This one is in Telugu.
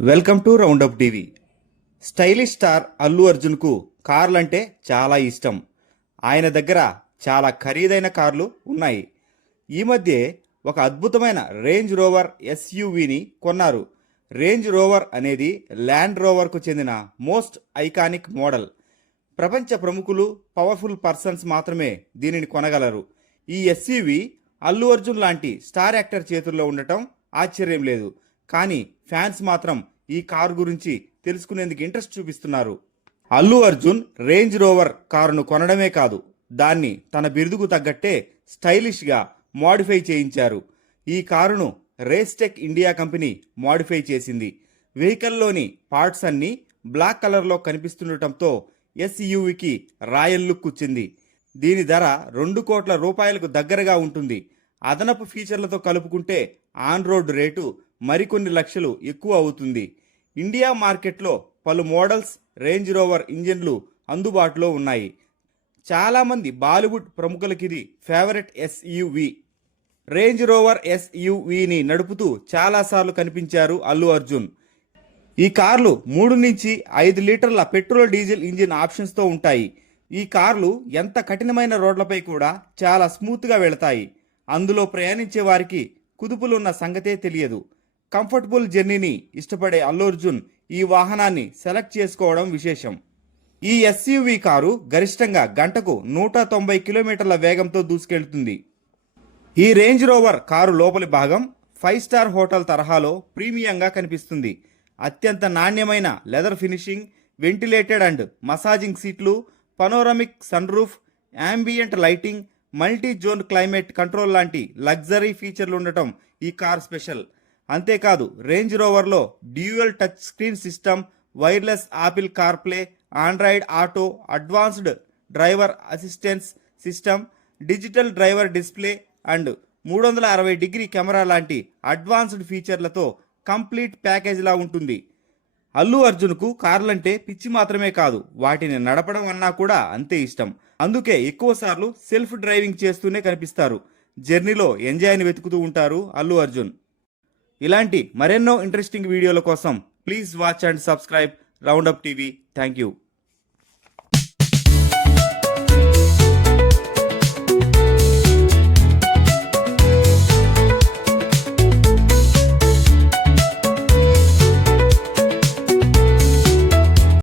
Welcome to roundup TV. Stylish star Allu అర్జున్కు కార్లంటే చాలా ఇష్టం. ఆయన దగ్గర చాలా ఖరీదైన కార్లు ఉన్నాయి. ఈ మధ్య ఒక అద్భుతమైన రేంజ్ రోవర్ ఎస్యూవీని కొన్నారు. రేంజ్ రోవర్ అనేది ల్యాండ్ రోవర్కు చెందిన మోస్ట్ ఐకానిక్ మోడల్. ప్రపంచ ప్రముఖులు పవర్ఫుల్ పర్సన్స్ మాత్రమే దీనిని కొనగలరు. ఈ ఎస్యూవి అల్లు అర్జున్ లాంటి స్టార్ యాక్టర్ చేతుల్లో ఉండటం ఆశ్చర్యం లేదు. కానీ ఫ్యాన్స్ మాత్రం ఈ కారు గురించి తెలుసుకునేందుకు ఇంట్రెస్ట్ చూపిస్తున్నారు. అల్లు అర్జున్ రేంజ్ రోవర్ కారును కొనడమే కాదు దాన్ని తన బిరుదుకు తగ్గట్టే స్టైలిష్గా మోడిఫై చేయించారు. ఈ కారును రేస్టెక్ ఇండియా కంపెనీ మోడిఫై చేసింది. వెహికల్లోని పార్ట్స్ అన్నీ బ్లాక్ కలర్లో కనిపిస్తుండటంతో ఎస్యూవికి రాయల్ లుక్ వచ్చింది. దీని ధర రెండు కోట్ల రూపాయలకు దగ్గరగా ఉంటుంది. అదనపు ఫీచర్లతో కలుపుకుంటే ఆన్ రోడ్ రేటు మరికొన్ని లక్షలు ఎక్కువ అవుతుంది. ఇండియా మార్కెట్లో పలు మోడల్స్ రేంజ్ రోవర్ ఇంజిన్లు అందుబాటులో ఉన్నాయి. చాలామంది బాలీవుడ్ ప్రముఖులకి ఇది ఫేవరెట్ ఎస్యువి. రేంజ్ రోవర్ ఎస్యువిని నడుపుతూ చాలాసార్లు కనిపించారు అల్లు అర్జున్. ఈ కార్లు మూడు నుంచి ఐదు లీటర్ల పెట్రోల్ డీజిల్ ఇంజిన్ ఆప్షన్స్తో ఉంటాయి. ఈ కార్లు ఎంత కఠినమైన రోడ్లపై కూడా చాలా స్మూత్గా వెళతాయి. అందులో ప్రయాణించే వారికి కుదుపులున్న సంగతే తెలియదు. కంఫర్టబుల్ జర్నీని ఇష్టపడే అల్లు అర్జున్ ఈ వాహనాన్ని సెలెక్ట్ చేసుకోవడం విశేషం. ఈ ఎస్యూవి కారు గరిష్టంగా గంటకు నూట తొంభై కిలోమీటర్ల వేగంతో దూసుకెళ్తుంది. ఈ రేంజ్ రోవర్ కారు లోపలి భాగం ఫైవ్ స్టార్ హోటల్ తరహాలో ప్రీమియంగా కనిపిస్తుంది. అత్యంత నాణ్యమైన leather finishing ventilated and massaging సీట్లు panoramic sun roof ambient lighting multi zone climate control లాంటి లగ్జరీ ఫీచర్లు ఉండటం ఈ కార్ స్పెషల్. అంతేకాదు range రోవర్లో dual touch screen system wireless Apple CarPlay Android Auto advanced driver assistance system digital driver display and మూడు వందల అరవై డిగ్రీ కెమెరా లాంటి అడ్వాన్స్డ్ ఫీచర్లతో కంప్లీట్ ప్యాకేజ్లా ఉంటుంది. అల్లు అర్జున్కు కార్లంటే పిచ్చి మాత్రమే కాదు వాటిని నడపడం అన్నా కూడా అంతే ఇష్టం. అందుకే ఎక్కువసార్లు సెల్ఫ్ డ్రైవింగ్ చేస్తూనే కనిపిస్తారు. జర్నీలో ఎంజాయ్ని వెతుకుతూ ఉంటారు అల్లు అర్జున్. ఇలాంటి మరెన్నో ఇంట్రెస్టింగ్ వీడియోల కోసం please watch and subscribe roundup TV thank you